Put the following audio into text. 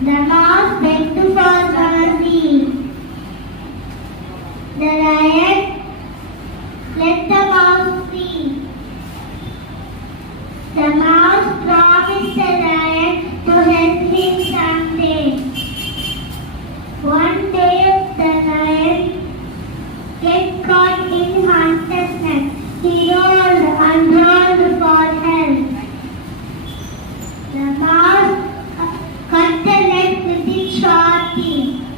The mouse begged for mercy. The lion let the mouse free. The mouse promised the lion to help him someday. One day the lion get caught in hunter's net. He rolled and rolled for help. The mouse cut the net with its sharp teeth.